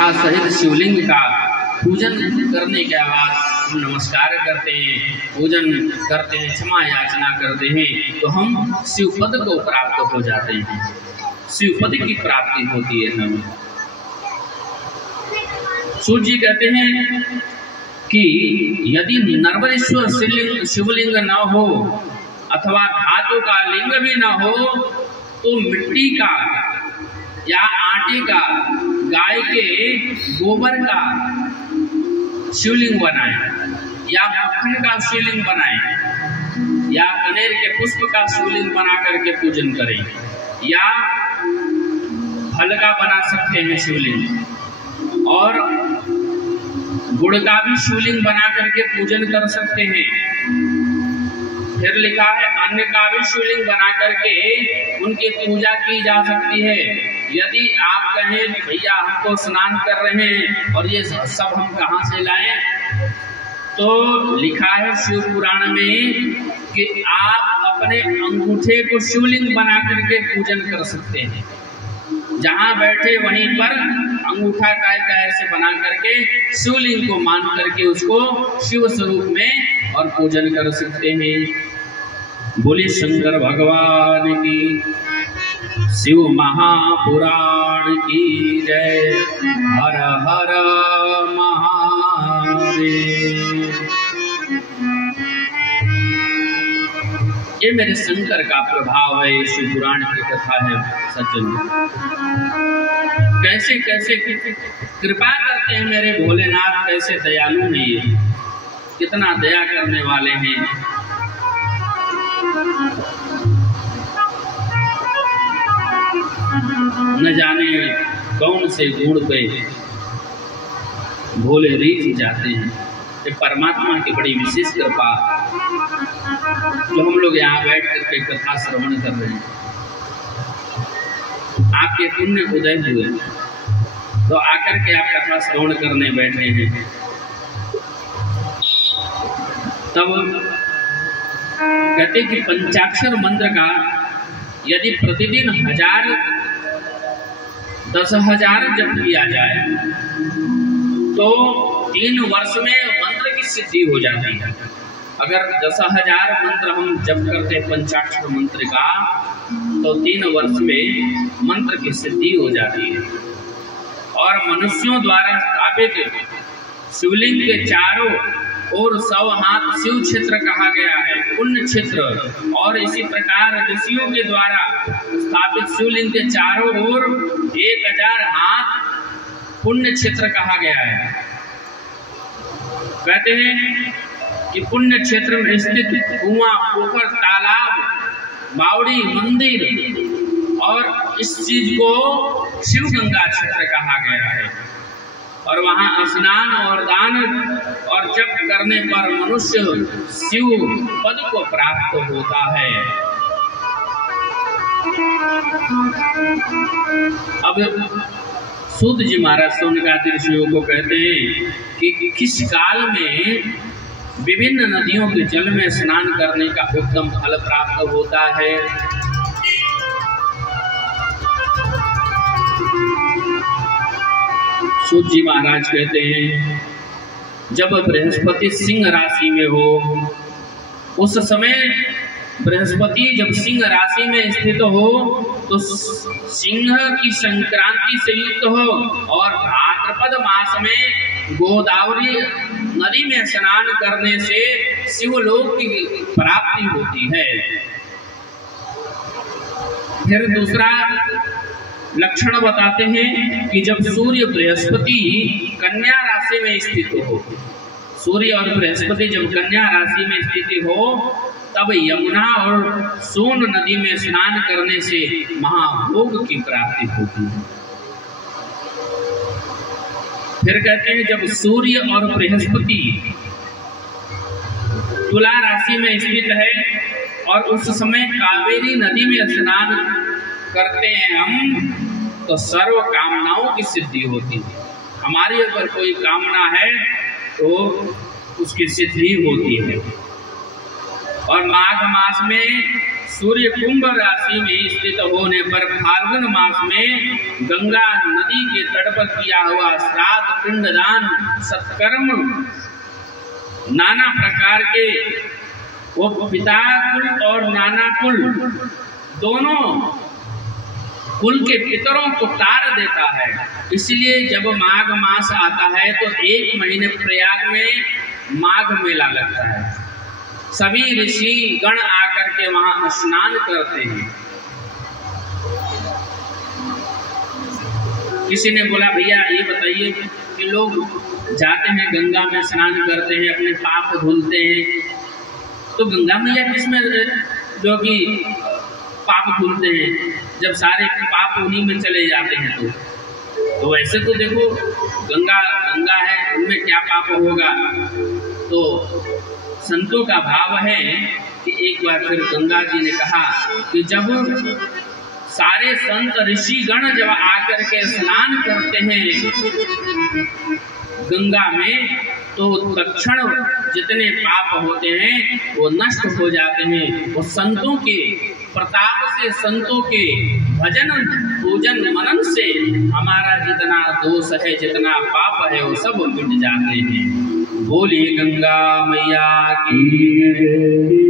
कथा सहित शिवलिंग का पूजन करने के बाद हम नमस्कार करते हैं, पूजन करते हैं, क्षमा याचना करते हैं, तो हम शिवपद को प्राप्त हो जाते हैं, शिवपद की प्राप्ति होती है हमें। सूर्य जी कहते हैं कि यदि नर्मदेश्वर शिवलिंग न हो अथवा धातु का लिंग भी न हो तो मिट्टी का या आटे का, गाय के गोबर का शिवलिंग बनाए, या मक्खन का शिवलिंग बनाए, या कनेर के पुष्प का शिवलिंग बना करके पूजन करें, या फल का बना सकते हैं शिवलिंग, और गुड़ का भी शिवलिंग बना करके पूजन कर सकते हैं। फिर लिखा है अन्न का भी शिवलिंग बना करके उनकी पूजा की जा सकती है। यदि आप कहें भैया हम तो स्नान कर रहे हैं और ये सब हम कहाँ से लाएं, तो लिखा है शिव पुराण में कि आप अपने अंगूठे को शिवलिंग बना करके पूजन कर सकते हैं। जहाँ बैठे वहीं पर अंगूठा काय ऐसे बना करके शिवलिंग को मान करके उसको शिव स्वरूप में और पूजन कर सकते हैं। बोले शंकर भगवान की, शिव महापुराण की जय। हर हर महादेव। ये मेरे शंकर का प्रभाव है, शिव पुराण की कथा है सज्जन। कैसे कैसे कृपा करते हैं मेरे भोलेनाथ, कैसे दयालु हैं ये, कितना दया करने वाले हैं। न जाने कौन से गुण पे भोले रीझ जाते हैं। ये परमात्मा की बड़ी विशेष कृपा जो हम लोग यहाँ बैठ करके कथा श्रवण कर रहे हैं। आपके पुण्य उदय हुए तो आकर के आप कथा श्रवण करने बैठे हैं, तब कहते कि पंचाक्षर मंत्र का यदि प्रतिदिन 10,000 जप किया जाए तो 3 वर्ष में मंत्र की सिद्धि हो जाती है। अगर 10,000 मंत्र हम जप करते हैं पंचाक्षर मंत्र का तो 3 वर्ष में मंत्र की सिद्धि हो जाती है। और मनुष्यों द्वारा स्थापित शिवलिंग के चारों और 100 हाथ शिव क्षेत्र कहा गया है, पुण्य क्षेत्र। और इसी प्रकार ऋषियों के द्वारा स्थापित शिवलिंग के चारों ओर 1000 हाथ पुण्य क्षेत्र कहा गया है। कहते हैं कि पुण्य क्षेत्र में स्थित कुआं, पोखर, तालाब, बावड़ी, मंदिर और इस चीज को शिव गंगा क्षेत्र कहा गया है। और वहाँ स्नान और दान और जप करने पर मनुष्य शिव पद को प्राप्त होता है। अब सूत जी महाराज सोनकादि ऋषियों को कहते हैं कि किस काल में विभिन्न नदियों के जल में स्नान करने का उत्तम फल प्राप्त होता है। सूत जी महाराज कहते हैं जब बृहस्पति सिंह राशि में हो, उस समय बृहस्पति जब सिंह राशि में स्थित हो तो सिंह की संक्रांति से युक्त हो और भाद्रपद मास में गोदावरी नदी में स्नान करने से शिवलोक की प्राप्ति होती है। फिर दूसरा लक्षण बताते हैं कि जब सूर्य बृहस्पति कन्या राशि में स्थित हो, सूर्य और बृहस्पति जब कन्या राशि में स्थित हो तब यमुना और सोन नदी में स्नान करने से महाभोग की प्राप्ति होती है। फिर कहते हैं जब सूर्य और बृहस्पति तुला राशि में स्थित है और उस समय कावेरी नदी में स्नान करते हैं हम तो सर्व कामनाओं की सिद्धि होती है। हमारी अगर कोई कामना है तो उसकी सिद्धि होती है। और माघ मास में सूर्य कुंभ राशि में स्थित होने पर फाल्गुन मास में गंगा नदी के तट पर किया हुआ श्राद्ध, पिंडदान, सत्कर्म, नाना प्रकार के वो पिता कुल और नाना कुल दोनों कुल के पितरों को तार देता है। इसलिए जब माघ मास आता है तो 1 महीने प्रयाग में माघ मेला लगता है। सभी ऋषि गण आकर के वहां स्नान करते हैं। किसी ने बोला भैया ये बताइए कि लोग जाते हैं गंगा में स्नान करते हैं, अपने पाप धुलते हैं, तो गंगा मैया किसमें जो कि पाप धुलते हैं जब सारे पाप उन्हीं में चले जाते हैं? तो वैसे तो देखो गंगा गंगा है, उनमें क्या पाप होगा। तो संतों का भाव है कि एक बार फिर गंगा जी ने कहा कि जब सारे संत ऋषि गण जब आकर के स्नान करते हैं गंगा में, तो तत्क्षण जितने पाप होते हैं वो नष्ट हो जाते हैं। वो संतों के प्रताप से, संतों के भजन पूजन मनन से हमारा जितना दोष है, जितना पाप है, वो सब मिट जाते हैं। बोलिए गंगा मैया की।